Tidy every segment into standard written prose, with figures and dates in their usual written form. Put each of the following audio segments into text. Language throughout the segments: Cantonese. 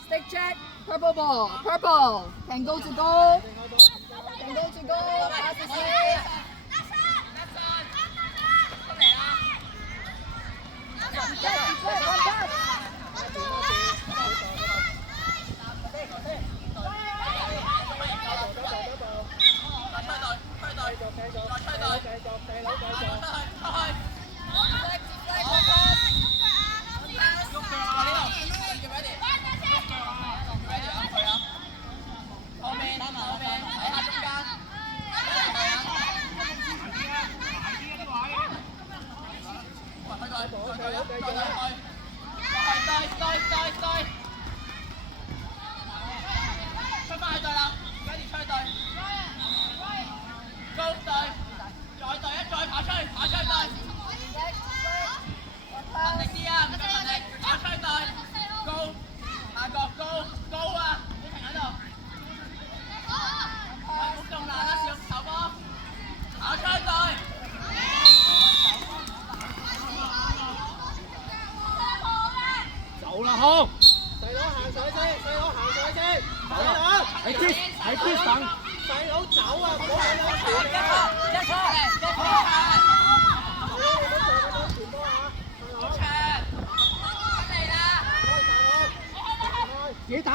Stick check, purple ball, purple. Can go to goal. Can go to goal. Pass the save.自己打。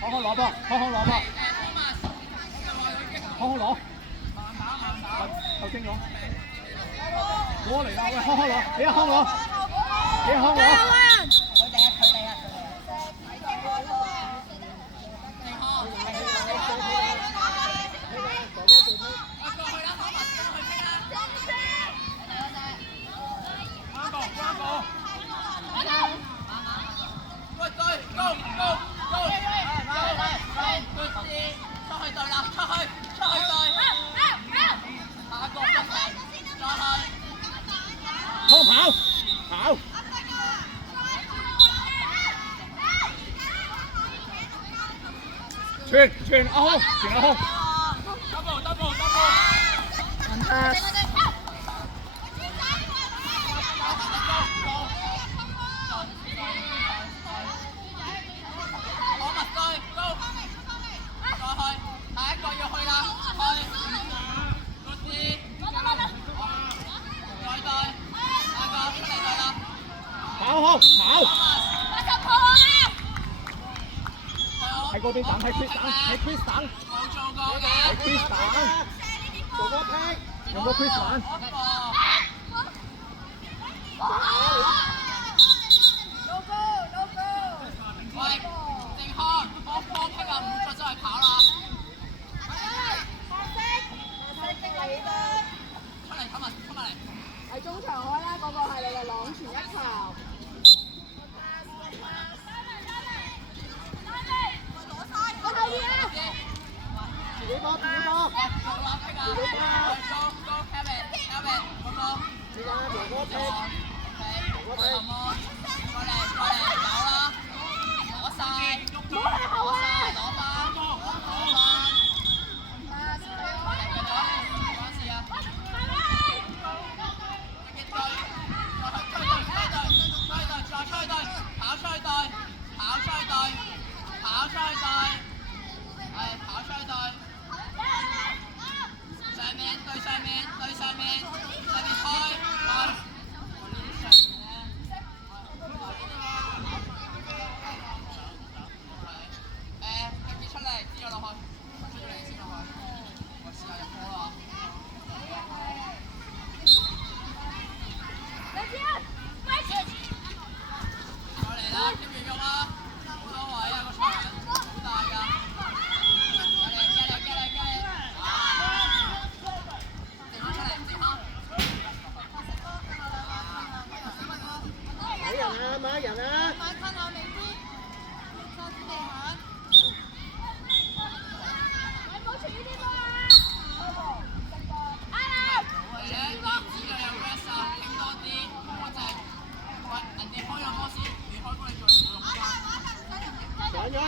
康康攞波，康康攞波，康康攞，後精攞，我嚟啦，喂，康康攞，你阿康攞，你阿康攞。跑！傳阿康，傳阿康。double。喺嗰邊等，喺 Chris 等，喺 Chris 等，冇做過嘅，喺 Chris 等，做個 pick， 用個 Chris 玩。No go。喂，靜康，我放 pick 啊，唔好再周圍跑啦。出嚟，come埋嚟。喺中場開啦，嗰個係你嘅朗傳一球。自己波，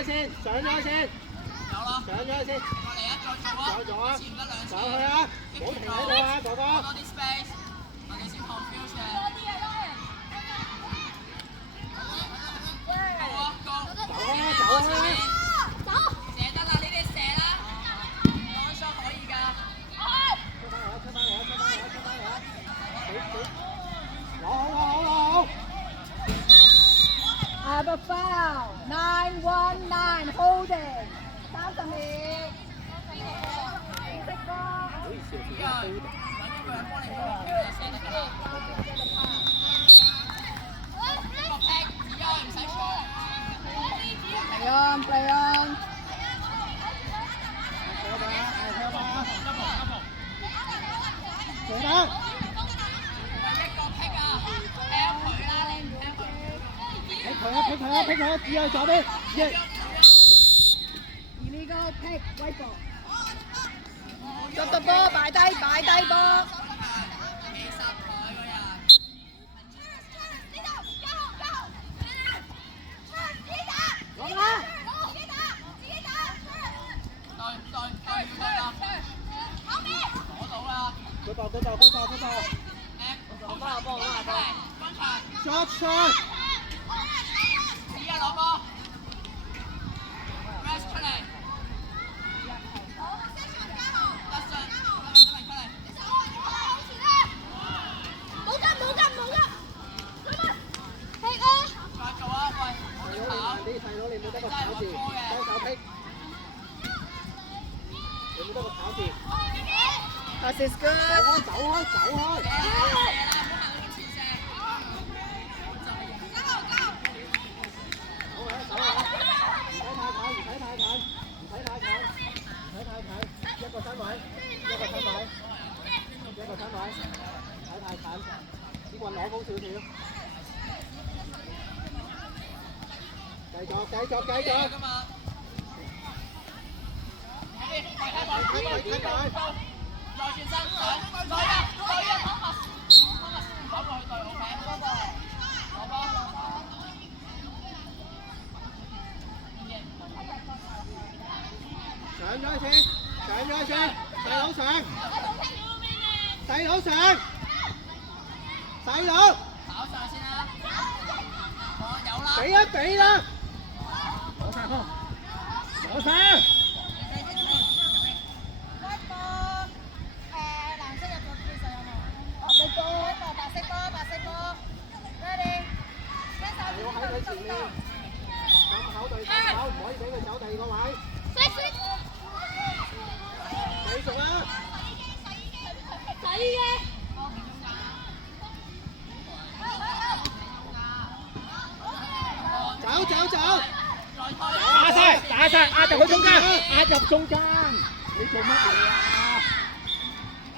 去先，上咗去先。有啦。上咗去先。過嚟啊，再做啊。再做啊。之前得兩次。上去啊！唔好停喺度啊，哥哥。多啲 space， 我哋先 confuse 嘅。好啊，go。走啊，走啊！射得啦，呢啲射啦。安裝可以㗎。出翻嚟啊！出翻嚟啊！出翻嚟啊！出翻嚟啊！好。Have a foul. 9-1-9 holding. 30秒。色波。揾一個人幫你做射得㗎啦。個 pack 而家唔使錯。Play on, play on. 射啦！一個 pack 啊，聽佢啦，你唔聽佢。劈佢，指去左邊。Illegal pick, white ball. 執個波，擺低波。其實佢個人。攞啦！對，攞到啦。嗰度。好波，關場。Shot！ 而家攞波。Press 出嚟。得順，出嚟。再做啊，喂，你細佬你冇得個炒字，雙手劈。你冇得個炒字。Pass is good. 走開！射啦，唔好行到前射。唔使太近，一個身位，唔使太近，啲棍攞高少少，繼續，㗎嘛。快啲，再轉身，再跑過去對，OK。攞波。上咗去先，細佬上。跑上先啦。我有啦。俾啦！攞晒波，攞晒！要喺佢前面，咁口對手，唔可以俾佢走第二個位。繼續啦！走！打晒，壓入去中間，你做乜嘢啊？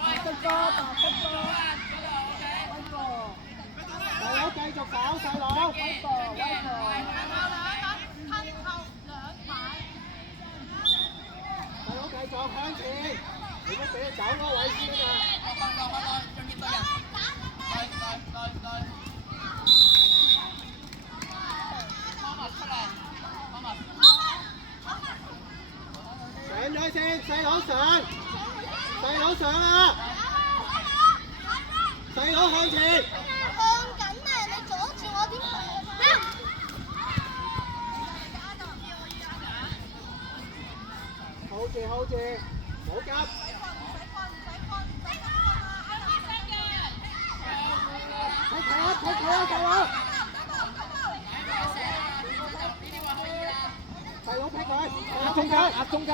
細佬繼續跑，細佬繼續向前，你唔好俾佢走嗰個位先啊！上咗先，細佬上啊！細佬向前。hold 住，唔好急。睇佢啊，細佬！細佬劈佢，壓中間。